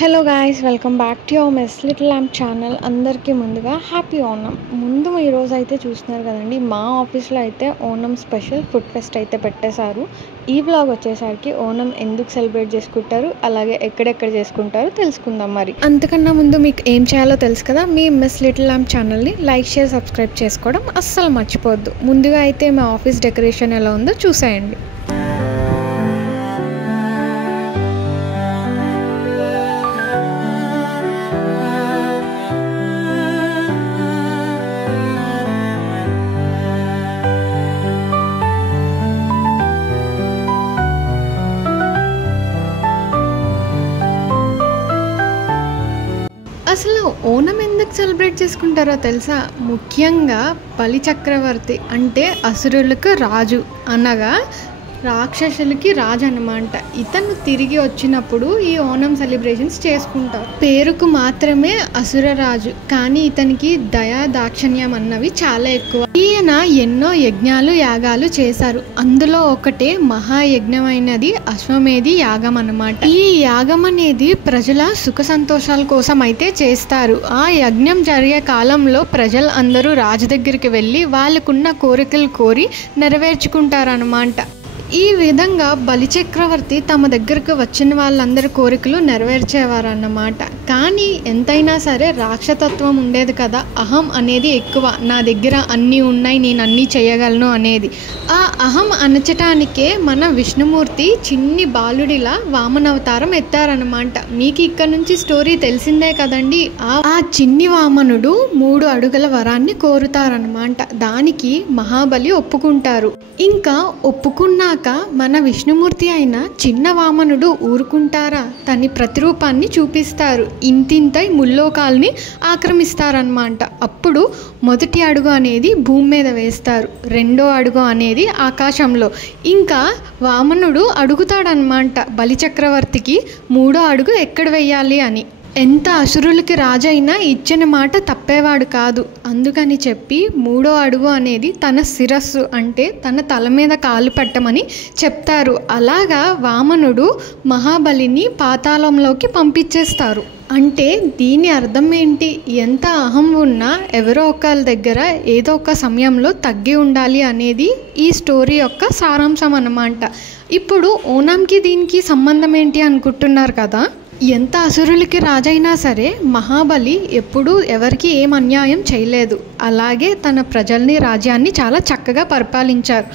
Hello guys, welcome back to your mess little lamp channel. అందరికీ ముందుగా happy Onam. ఈరోజు అయితే చూస్తున్నారు కదండి, మా ఆఫీస్లో అయితే ఓనం స్పెషల్ ఫుడ్ ఫెస్ట్ అయితే పెట్టేశారు. ఈ వ్లాగ్ వచ్చేసరికి ఓనం ఎందుకు సెలబ్రేట్ చేసుకుంటారు, అలాగే ఎక్కడెక్కడ చేసుకుంటారో తెలుసుకుందాం. మరి అంతకన్నా ముందు మీకు ఏం చేయాలో తెలుసు కదా, మీ మెస్ లిటిల్ ల్యాంప్ ఛానల్ని లైక్, షేర్, సబ్స్క్రైబ్ చేసుకోవడం అస్సలు మర్చిపోవద్దు. ముందుగా అయితే మా ఆఫీస్ డెకరేషన్ ఎలా ఉందో చూసేయండి. అసలు ఓనం ఎందుకు సెలబ్రేట్ చేసుకుంటారో తెలుసా? ముఖ్యంగా బలి చక్రవర్తి అంటే అసురులకు రాజు, అనగా రాక్షసులకి రాజు అన్నమాట. ఇతను తిరిగి వచ్చినప్పుడు ఈ ఓనం సెలబ్రేషన్స్ చేసుకుంటారు. పేరుకు మాత్రమే అసుర రాజు, కానీ ఇతనికి దయా దాక్షణ్యం అన్నవి చాలా ఎక్కువ. ఈయన ఎన్నో యజ్ఞాలు, యాగాలు చేశారు. అందులో ఒకటే మహాయజ్ఞమైనది అశ్వమేధి యాగం అన్నమాట. ఈ యాగం అనేది ప్రజల సుఖ సంతోషాల కోసం అయితే చేస్తారు. ఆ యజ్ఞం జరిగే కాలంలో ప్రజలు అందరూ రాజు దగ్గరికి వెళ్ళి వాళ్ళకున్న కోరికలు కోరి నెరవేర్చుకుంటారన్నమాట. ఈ విధంగా బలిచక్రవర్తి తమ దగ్గరకు వచ్చిన వాళ్ళందరి కోరికలు నెరవేర్చేవారన్నమాట. కానీ ఎంతైనా సరే రాక్షసత్వం ఉండేది కదా, అహం అనేది ఎక్కువ. నా దగ్గర అన్నీ ఉన్నాయి, నేను అన్నీ చేయగలను అనేది. ఆ అహం అణచటానికే మన విష్ణుమూర్తి చిన్ని బాలుడిలా వామనవతారం ఎత్తారనమాట. మీకు ఇక్కడ నుంచి స్టోరీ తెలిసిందే కదండి. ఆ చిన్ని వామనుడు 3 అడుగుల వరాన్ని కోరుతారనమాట. దానికి మహాబలి ఒప్పుకుంటారు. ఇంకా ఒప్పుకున్నాక మన విష్ణుమూర్తి అయిన చిన్న వామనుడు ఊరుకుంటారా? తన ప్రతిరూపాన్ని చూపిస్తారు. ఇంతింతై ముల్లోకాల్ని ఆక్రమిస్తారనమాట. అప్పుడు మొదటి అడుగు అనేది భూమి మీద వేస్తారు, 2వ అడుగు అనేది ఆకాశంలో. ఇంకా వామనుడు అడుగుతాడనమాట బలిచక్రవర్తికి 3వ అడుగు ఎక్కడ వేయాలి అని. ఎంత అసురులకి రాజైనా ఇచ్చిన మాట తప్పేవాడు కాదు. అందుకని చెప్పి 3వ అడుగు అనేది తన శిరస్సు అంటే తన తల మీద కాలు పెట్టమని చెప్తారు. అలాగా వామనుడు మహాబలిని పాతాళంలోకి పంపించేస్తారు. అంటే దీని అర్థం ఏంటి? ఎంత అహం ఉన్నా ఎవరో ఒకళ్ళ దగ్గర ఏదో ఒక సమయంలో తగ్గి ఉండాలి అనేది ఈ స్టోరీ యొక్క సారాంశం అన్నమాట. ఇప్పుడు ఓనంకి దీనికి సంబంధం ఏంటి అనుకుంటున్నారు కదా? ఎంత అసురులకి రాజైనా సరే మహాబలి ఎప్పుడూ ఎవరికి ఏం అన్యాయం చేయలేదు. అలాగే తన ప్రజల్ని, రాజ్యాన్ని చాలా చక్కగా పరిపాలించారు.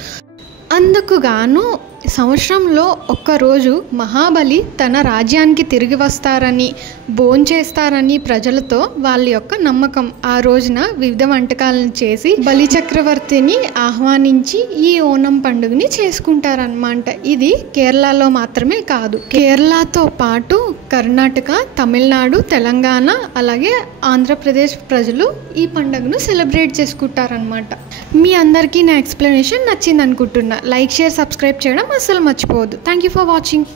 అందుకు గాను సంవత్సరంలో ఒక్కరోజు మహాబలి తన రాజ్యానికి తిరిగి వస్తారని, భోంచేస్తారని ప్రజలతో వాళ్ళ యొక్క నమ్మకం. ఆ రోజున వివిధ వంటకాలను చేసి బలి చక్రవర్తిని ఆహ్వానించి ఈ ఓనం పండుగని చేసుకుంటారనమాట. ఇది కేరళలో మాత్రమే కాదు, కేరళతో పాటు కర్ణాటక, తమిళనాడు, తెలంగాణ, అలాగే ఆంధ్రప్రదేశ్ ప్రజలు ఈ పండుగను సెలబ్రేట్ చేసుకుంటారనమాట. మీ అందరికీ నా ఎక్స్ప్లెనేషన్ నచ్చింది అనుకుంటున్నా. లైక్, షేర్, సబ్స్క్రైబ్ చేయడం అస్సలు మర్చిపోవద్దు. Thank you for watching.